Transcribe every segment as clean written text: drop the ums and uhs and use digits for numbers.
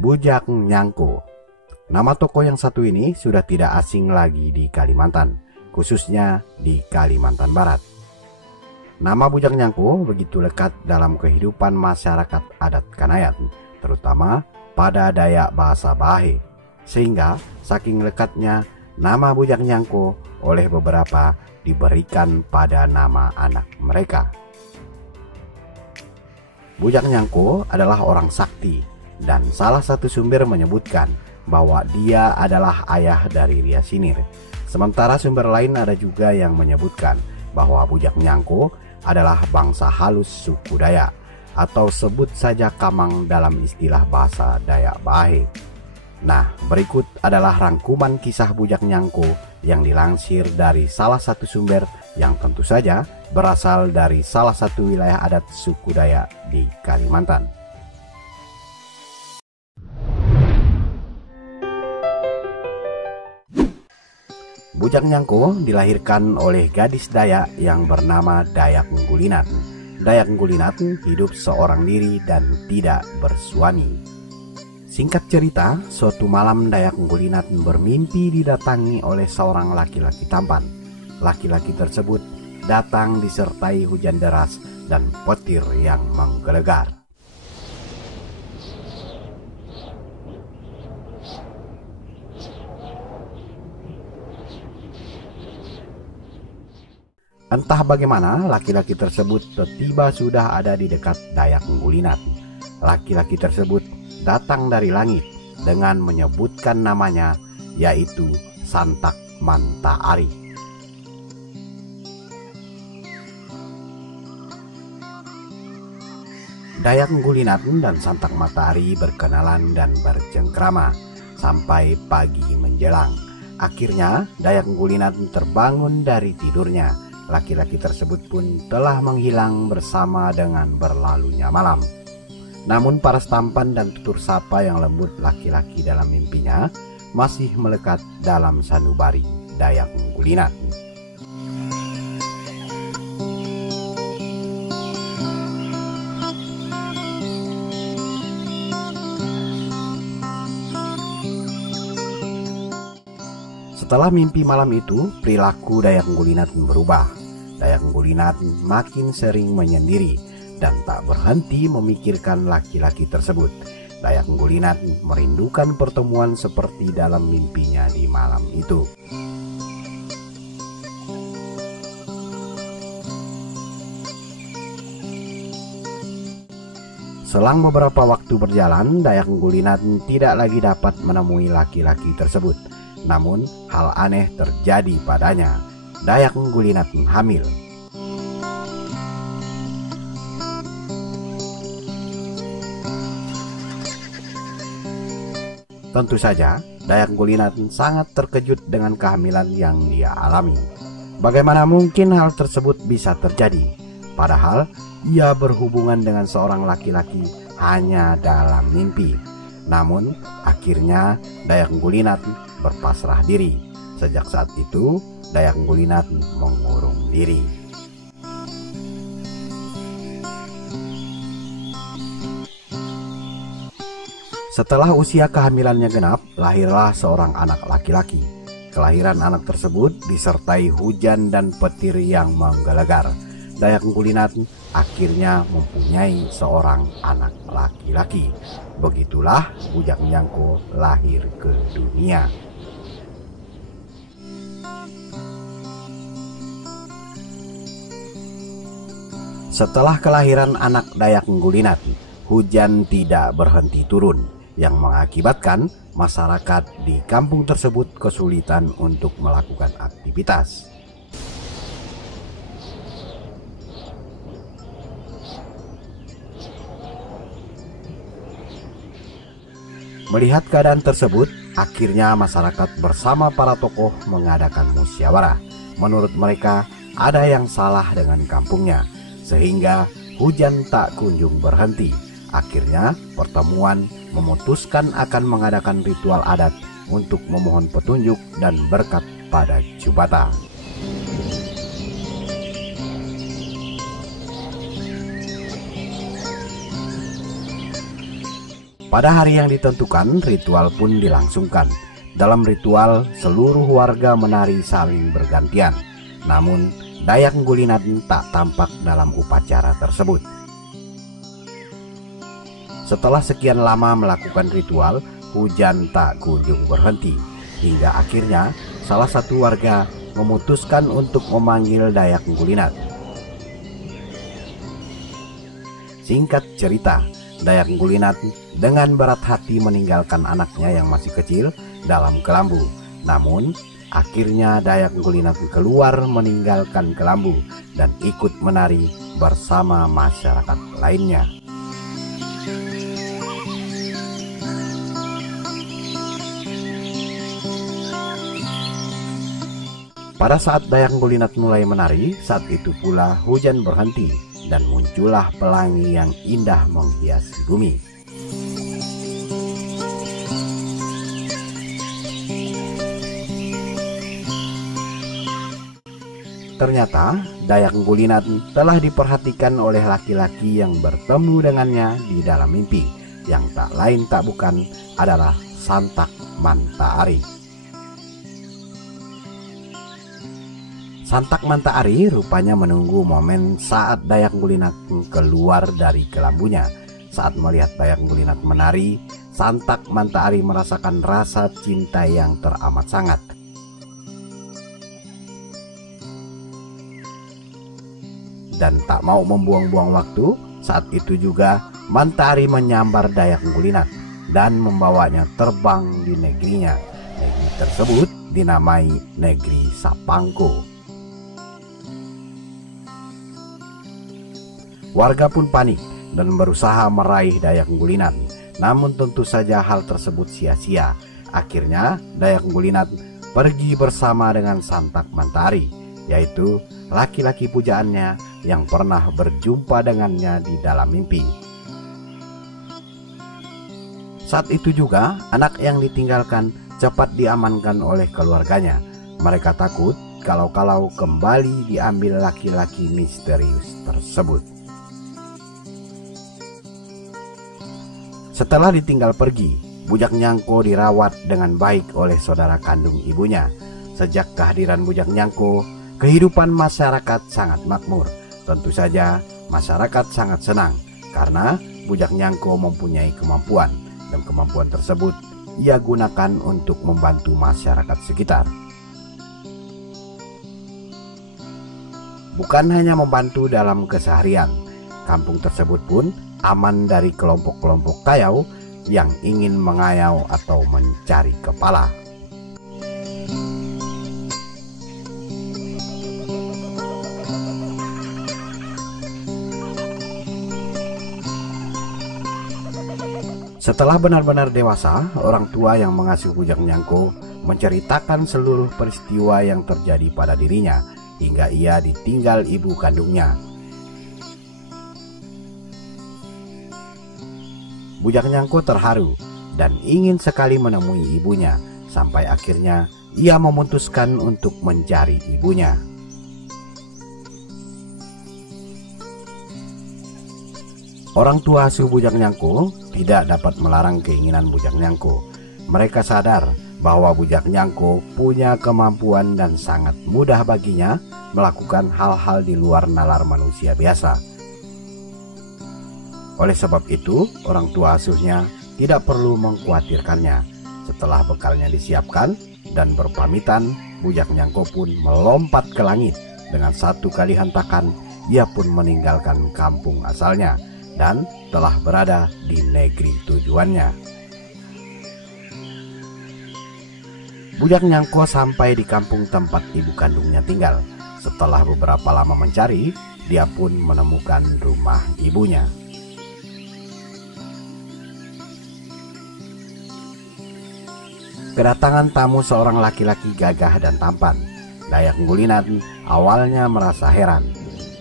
Bujang Nyangko. Nama tokoh yang satu ini sudah tidak asing lagi di Kalimantan, khususnya di Kalimantan Barat. Nama Bujang Nyangko begitu lekat dalam kehidupan masyarakat adat Kanayat, terutama pada Dayak bahasa Bahe, sehingga saking lekatnya nama Bujang Nyangko oleh beberapa diberikan pada nama anak mereka. Bujang Nyangko adalah orang sakti, dan salah satu sumber menyebutkan bahwa dia adalah ayah dari Ria Sinir. Sementara sumber lain ada juga yang menyebutkan bahwa Bujang Nyangko adalah bangsa halus suku Dayak, atau sebut saja Kamang dalam istilah bahasa Dayak Bahe. Nah, berikut adalah rangkuman kisah Bujang Nyangko yang dilansir dari salah satu sumber yang tentu saja berasal dari salah satu wilayah adat suku Dayak di Kalimantan. Bujang Nyangko dilahirkan oleh gadis Dayak yang bernama Dayak Nggulinat. Dayak Nggulinat hidup seorang diri dan tidak bersuami. Singkat cerita, suatu malam Dayak Nggulinat bermimpi didatangi oleh seorang laki-laki tampan. Laki-laki tersebut datang disertai hujan deras dan petir yang menggelegar. Entah bagaimana laki-laki tersebut tiba sudah ada di dekat Dayak Nggulinat. Laki-laki tersebut datang dari langit dengan menyebutkan namanya, yaitu Santak Manta-Ari. Dayak Nggulinat dan Santak Manta-Ari berkenalan dan bercengkrama sampai pagi menjelang. Akhirnya Dayak Nggulinat terbangun dari tidurnya. Laki-laki tersebut pun telah menghilang bersama dengan berlalunya malam. Namun paras tampan dan tutur sapa yang lembut laki-laki dalam mimpinya masih melekat dalam sanubari Dayak Nggulinat. Setelah mimpi malam itu, perilaku Dayak Nggulinat berubah. Dayak Nggulinat makin sering menyendiri dan tak berhenti memikirkan laki-laki tersebut. Dayak Nggulinat merindukan pertemuan seperti dalam mimpinya di malam itu. Selang beberapa waktu berjalan, Dayak Nggulinat tidak lagi dapat menemui laki-laki tersebut. Namun hal aneh terjadi padanya. Dayak Nggulinat hamil. Tentu saja Dayak Nggulinat sangat terkejut dengan kehamilan yang dia alami. Bagaimana mungkin hal tersebut bisa terjadi? Padahal ia berhubungan dengan seorang laki-laki hanya dalam mimpi. Namun akhirnya Dayak Nggulinat berpasrah diri. Sejak saat itu Dayak Nggulinat mengurung diri. Setelah usia kehamilannya genap, lahirlah seorang anak laki-laki. Kelahiran anak tersebut disertai hujan dan petir yang menggelegar. Dayak Nggulinat akhirnya mempunyai seorang anak laki-laki. Begitulah Bujang Nyangko lahir ke dunia. Setelah kelahiran anak Dayak Nggulinat, hujan tidak berhenti turun, yang mengakibatkan masyarakat di kampung tersebut kesulitan untuk melakukan aktivitas. Melihat keadaan tersebut, akhirnya masyarakat bersama para tokoh mengadakan musyawarah. Menurut mereka, ada yang salah dengan kampungnya, sehingga hujan tak kunjung berhenti. Akhirnya pertemuan memutuskan akan mengadakan ritual adat untuk memohon petunjuk dan berkat pada Jubata. Pada hari yang ditentukan, ritual pun dilangsungkan. Dalam ritual, seluruh warga menari saling bergantian. Namun, Dayak Nggulinat tak tampak dalam upacara tersebut. Setelah sekian lama melakukan ritual, hujan tak kunjung berhenti. Hingga akhirnya, salah satu warga memutuskan untuk memanggil Dayak Nggulinat. Singkat cerita, Dayak Nggulinat dengan berat hati meninggalkan anaknya yang masih kecil dalam kelambu. Namun, akhirnya Dayak Nggulinat keluar meninggalkan kelambu dan ikut menari bersama masyarakat lainnya. Pada saat Dayak Nggulinat mulai menari, saat itu pula hujan berhenti dan muncullah pelangi yang indah menghiasi bumi. Ternyata Dayak Nggulinat telah diperhatikan oleh laki-laki yang bertemu dengannya di dalam mimpi, yang tak lain tak bukan adalah Santak Manta Ari. Santak Manta Ari rupanya menunggu momen saat Dayak Nggulinat keluar dari kelambunya. Saat melihat Dayak Nggulinat menari, Santak Manta Ari merasakan rasa cinta yang teramat sangat. Dan tak mau membuang-buang waktu, saat itu juga Manta Ari menyambar Dayak Nggulinat dan membawanya terbang di negerinya. Negeri tersebut dinamai Negeri Sapangko. Warga pun panik dan berusaha meraih Dayak Nggulinat. Namun tentu saja hal tersebut sia-sia. Akhirnya Dayak Nggulinat pergi bersama dengan Santak Manta Ari, yaitu laki-laki pujaannya yang pernah berjumpa dengannya di dalam mimpi. Saat itu juga anak yang ditinggalkan cepat diamankan oleh keluarganya. Mereka takut kalau-kalau kembali diambil laki-laki misterius tersebut. Setelah ditinggal pergi, Bujak Nyangko dirawat dengan baik oleh saudara kandung ibunya. Sejak kehadiran Bujak Nyangko, kehidupan masyarakat sangat makmur. Tentu saja masyarakat sangat senang karena Bujak Nyangko mempunyai kemampuan, dan kemampuan tersebut ia gunakan untuk membantu masyarakat sekitar. Bukan hanya membantu dalam keseharian, kampung tersebut pun aman dari kelompok-kelompok kayau yang ingin mengayau atau mencari kepala. Setelah benar-benar dewasa, orang tua yang mengasuh Bujak Nyangko menceritakan seluruh peristiwa yang terjadi pada dirinya hingga ia ditinggal ibu kandungnya. Bujak Nyangko terharu dan ingin sekali menemui ibunya, sampai akhirnya ia memutuskan untuk mencari ibunya. Orang tua asuh Bujak Nyangko tidak dapat melarang keinginan Bujak Nyangko. Mereka sadar bahwa Bujak Nyangko punya kemampuan dan sangat mudah baginya melakukan hal-hal di luar nalar manusia biasa. Oleh sebab itu, orang tua asuhnya tidak perlu mengkhawatirkannya. Setelah bekalnya disiapkan dan berpamitan, Bujak Nyangko pun melompat ke langit. Dengan satu kali hentakan, ia pun meninggalkan kampung asalnya dan telah berada di negeri tujuannya. Bujak Nyangko sampai di kampung tempat ibu kandungnya tinggal. Setelah beberapa lama mencari, dia pun menemukan rumah ibunya. Kedatangan tamu seorang laki-laki gagah dan tampan. Dayak Nggulinat awalnya merasa heran,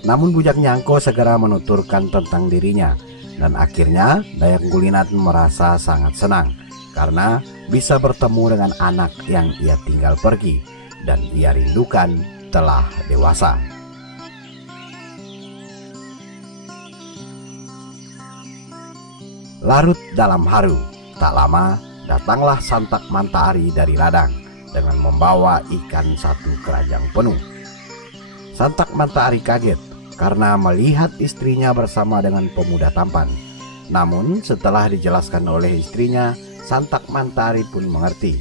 namun Bujak Nyangko segera menuturkan tentang dirinya, dan akhirnya Dayak Nggulinat merasa sangat senang karena bisa bertemu dengan anak yang ia tinggal pergi dan ia rindukan telah dewasa. Larut dalam haru, tak lama datanglah Santak Mantahari dari ladang dengan membawa ikan satu keranjang penuh. Santak Mantahari kaget karena melihat istrinya bersama dengan pemuda tampan. Namun setelah dijelaskan oleh istrinya, Santak Mantahari pun mengerti.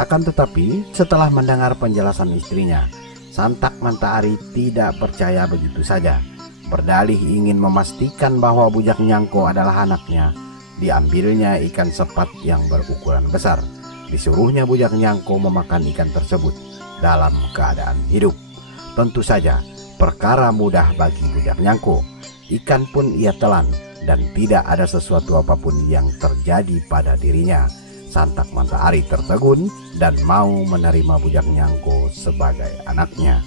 Akan tetapi setelah mendengar penjelasan istrinya, Santak Mantahari tidak percaya begitu saja. Berdalih ingin memastikan bahwa Bujang Nyangko adalah anaknya, diambilnya ikan sepat yang berukuran besar. Disuruhnya Bujang Nyangko memakan ikan tersebut dalam keadaan hidup. Tentu saja perkara mudah bagi Bujang Nyangko. Ikan pun ia telan dan tidak ada sesuatu apapun yang terjadi pada dirinya. Santak Mantahari tertegun dan mau menerima Bujang Nyangko sebagai anaknya.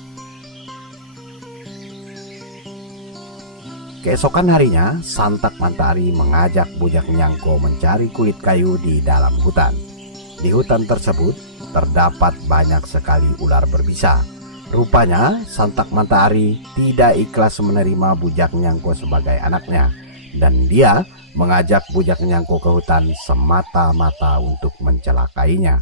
Keesokan harinya, Santak Mantahari mengajak Bujang Nyangko mencari kulit kayu di dalam hutan. Di hutan tersebut terdapat banyak sekali ular berbisa. Rupanya Santak Mantahari tidak ikhlas menerima Bujang Nyangko sebagai anaknya, dan dia mengajak Bujang Nyangko ke hutan semata-mata untuk mencelakainya.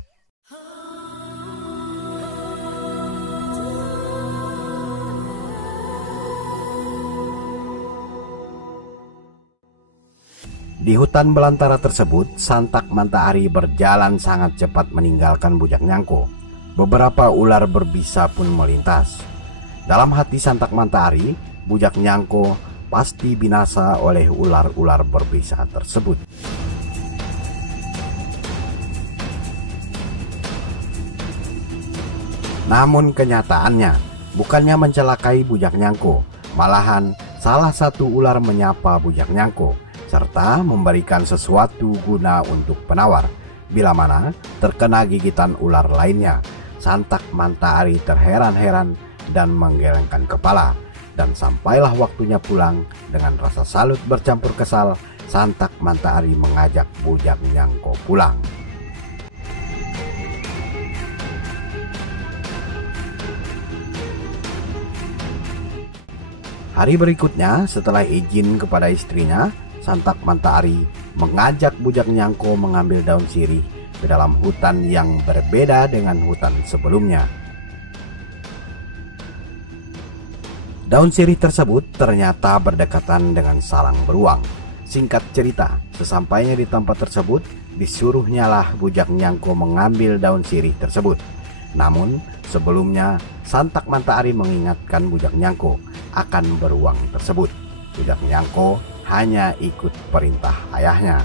Di hutan belantara tersebut, Santak Mantahari berjalan sangat cepat meninggalkan Bujang Nyangko. Beberapa ular berbisa pun melintas. Dalam hati Santak Mantahari, Bujang Nyangko pasti binasa oleh ular-ular berbisa tersebut. Namun kenyataannya, bukannya mencelakai Bujang Nyangko, malahan salah satu ular menyapa Bujang Nyangko serta memberikan sesuatu guna untuk penawar. Bila mana terkena gigitan ular lainnya, Santak Mantahari terheran-heran dan menggelengkan kepala. Dan sampailah waktunya pulang, dengan rasa salut bercampur kesal, Santak Mantahari mengajak Bujang Nyangko pulang. Hari berikutnya, setelah izin kepada istrinya, Santak Mantahari mengajak Bujang Nyangko mengambil daun sirih ke dalam hutan yang berbeda dengan hutan sebelumnya. Daun sirih tersebut ternyata berdekatan dengan sarang beruang. Singkat cerita, sesampainya di tempat tersebut, disuruhnyalah Bujang Nyangko mengambil daun sirih tersebut. Namun sebelumnya Santak Mantahari mengingatkan Bujang Nyangko akan beruang tersebut. Bujang Nyangko hanya ikut perintah ayahnya.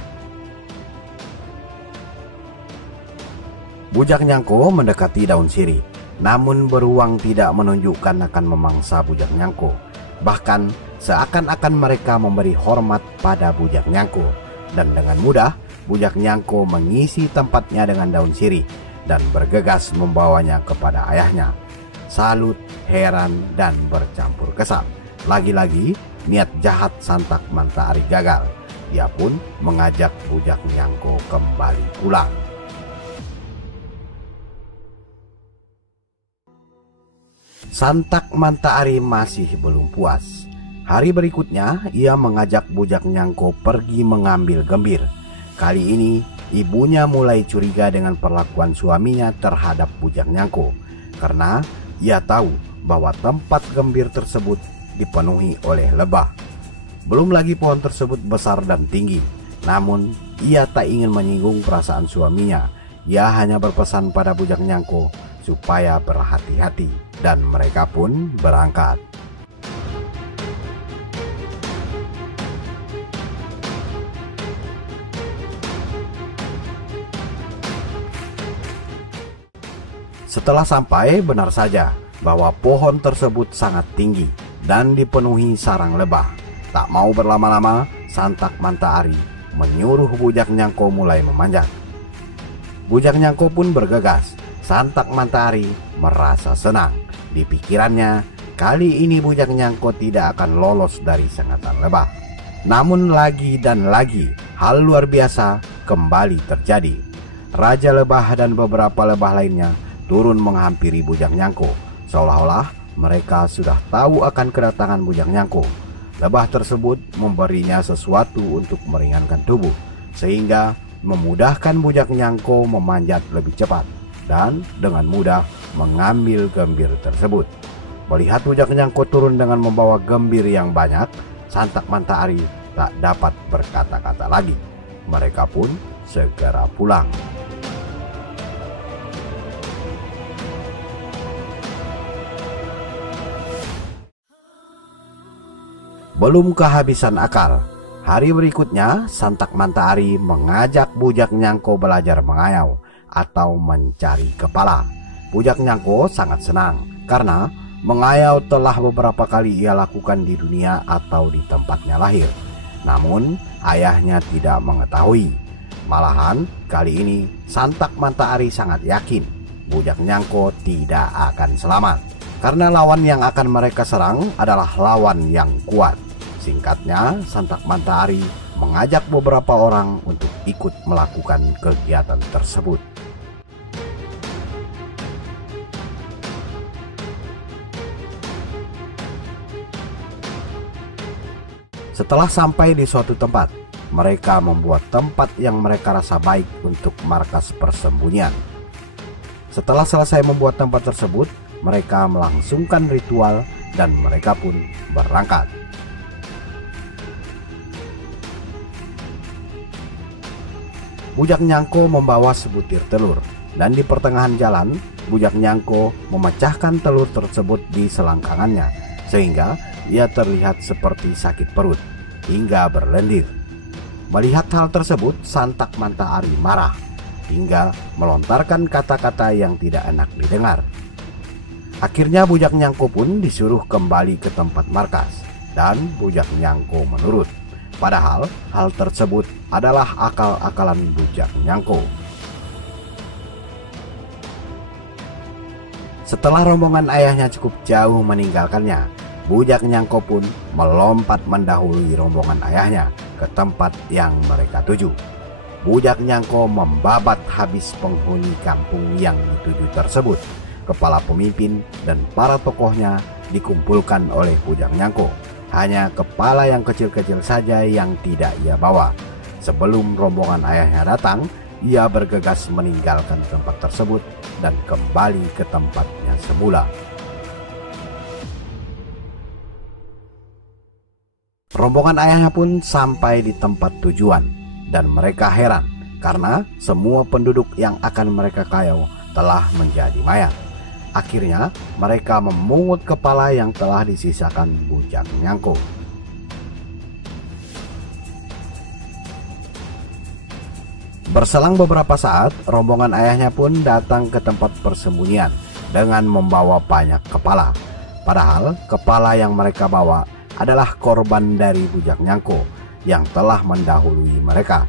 Bujang Nyangko mendekati daun sirih, namun beruang tidak menunjukkan akan memangsa Bujang Nyangko. Bahkan seakan-akan mereka memberi hormat pada Bujang Nyangko. Dan dengan mudah Bujang Nyangko mengisi tempatnya dengan daun sirih dan bergegas membawanya kepada ayahnya. Salut, heran, dan bercampur kesal. Lagi-lagi niat jahat Santak Mantahari gagal. Dia pun mengajak Bujang Nyangko kembali pulang. Santak Mantahari masih belum puas. Hari berikutnya ia mengajak Bujang Nyangko pergi mengambil gembir. Kali ini ibunya mulai curiga dengan perlakuan suaminya terhadap Bujang Nyangko, karena ia tahu bahwa tempat gembir tersebut dipenuhi oleh lebah. Belum lagi pohon tersebut besar dan tinggi. Namun ia tak ingin menyinggung perasaan suaminya. Ia hanya berpesan pada Bujang Nyangko supaya berhati-hati, dan mereka pun berangkat. Setelah sampai, benar saja bahwa pohon tersebut sangat tinggi dan dipenuhi sarang lebah. Tak mau berlama-lama, Santak Mantahari menyuruh Bujang Nyangko mulai memanjat. Bujang Nyangko pun bergegas. Santak Mantahari merasa senang. Di pikirannya, kali ini Bujang Nyangko tidak akan lolos dari sengatan lebah. Namun lagi dan lagi, hal luar biasa kembali terjadi. Raja lebah dan beberapa lebah lainnya turun menghampiri Bujang Nyangko, seolah-olah mereka sudah tahu akan kedatangan Bujang Nyangko. Lebah tersebut memberinya sesuatu untuk meringankan tubuh, sehingga memudahkan bujak Nyangko memanjat lebih cepat dan dengan mudah mengambil gembir tersebut. Melihat bujak Nyangko turun dengan membawa gembir yang banyak, Santak Manta Ari tak dapat berkata-kata lagi. Mereka pun segera pulang. Belum kehabisan akal, hari berikutnya Santak Manta Ari mengajak bujak Nyangko belajar mengayau atau mencari kepala. Bujak Nyangko sangat senang karena mengayau telah beberapa kali ia lakukan di dunia atau di tempatnya lahir. Namun ayahnya tidak mengetahui. Malahan kali ini Santak Manta Ari sangat yakin bujak Nyangko tidak akan selamat, karena lawan yang akan mereka serang adalah lawan yang kuat. Singkatnya, Santak Manta Ari mengajak beberapa orang untuk ikut melakukan kegiatan tersebut. Setelah sampai di suatu tempat, mereka membuat tempat yang mereka rasa baik untuk markas persembunyian. Setelah selesai membuat tempat tersebut, mereka melangsungkan ritual dan mereka pun berangkat. Bujak Nyangko membawa sebutir telur, dan di pertengahan jalan, bujak Nyangko memecahkan telur tersebut di selangkangannya, sehingga ia terlihat seperti sakit perut hingga berlendir. Melihat hal tersebut, Santak Manta Ari marah hingga melontarkan kata-kata yang tidak enak didengar. Akhirnya bujak Nyangko pun disuruh kembali ke tempat markas, dan bujak Nyangko menurut. Padahal hal tersebut adalah akal-akalan bujak Nyangko. Setelah rombongan ayahnya cukup jauh meninggalkannya, bujak Nyangko pun melompat mendahului rombongan ayahnya ke tempat yang mereka tuju. Bujak Nyangko membabat habis penghuni kampung yang dituju tersebut. Kepala pemimpin dan para tokohnya dikumpulkan oleh bujak Nyangko. Hanya kepala yang kecil-kecil saja yang tidak ia bawa. Sebelum rombongan ayahnya datang, ia bergegas meninggalkan tempat tersebut dan kembali ke tempatnya semula. Rombongan ayahnya pun sampai di tempat tujuan, dan mereka heran karena semua penduduk yang akan mereka kayau telah menjadi mayat. Akhirnya mereka memungut kepala yang telah disisakan bujak Nyangko. Berselang beberapa saat, rombongan ayahnya pun datang ke tempat persembunyian dengan membawa banyak kepala. Padahal kepala yang mereka bawa adalah korban dari bujak Nyangko yang telah mendahului mereka.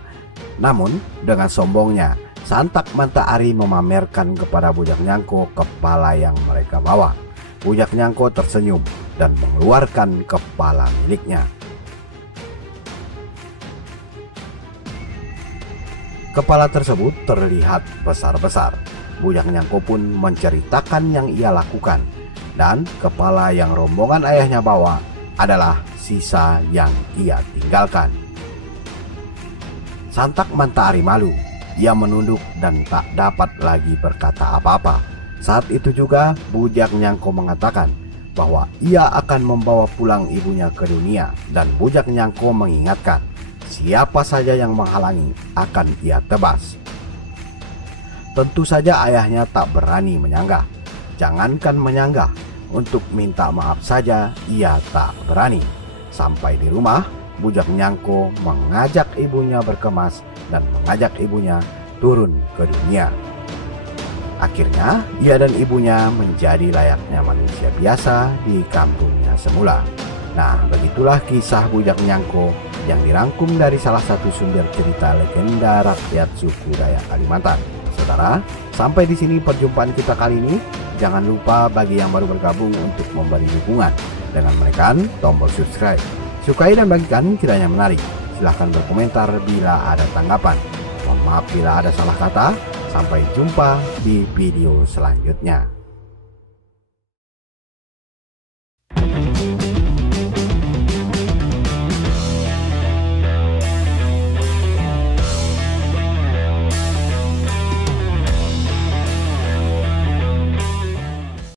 Namun dengan sombongnya, Santak Manta Ari memamerkan kepada bujak Nyangko kepala yang mereka bawa. Bujak Nyangko tersenyum dan mengeluarkan kepala miliknya. Kepala tersebut terlihat besar-besar. Bujak Nyangko pun menceritakan yang ia lakukan, dan kepala yang rombongan ayahnya bawa adalah sisa yang ia tinggalkan. Santak Manta Ari malu. Ia menunduk dan tak dapat lagi berkata apa-apa. Saat itu juga bujak Nyangko mengatakan bahwa ia akan membawa pulang ibunya ke dunia, dan bujak Nyangko mengingatkan siapa saja yang menghalangi akan ia tebas. Tentu saja ayahnya tak berani menyanggah. Jangankan menyanggah, untuk minta maaf saja ia tak berani. Sampai di rumah, bujak Nyangko mengajak ibunya berkemas dan mengajak ibunya turun ke dunia. Akhirnya ia dan ibunya menjadi layaknya manusia biasa di kampungnya semula. Nah, begitulah kisah bujak Nyangko yang dirangkum dari salah satu sumber cerita legenda rakyat suku Dayak Kalimantan. Saudara, sampai di sini perjumpaan kita kali ini. Jangan lupa bagi yang baru bergabung untuk memberi dukungan dengan menekan tombol subscribe. Sukai dan bagikan kiranya menarik. Silahkan berkomentar bila ada tanggapan. Mohon maaf bila ada salah kata. Sampai jumpa di video selanjutnya.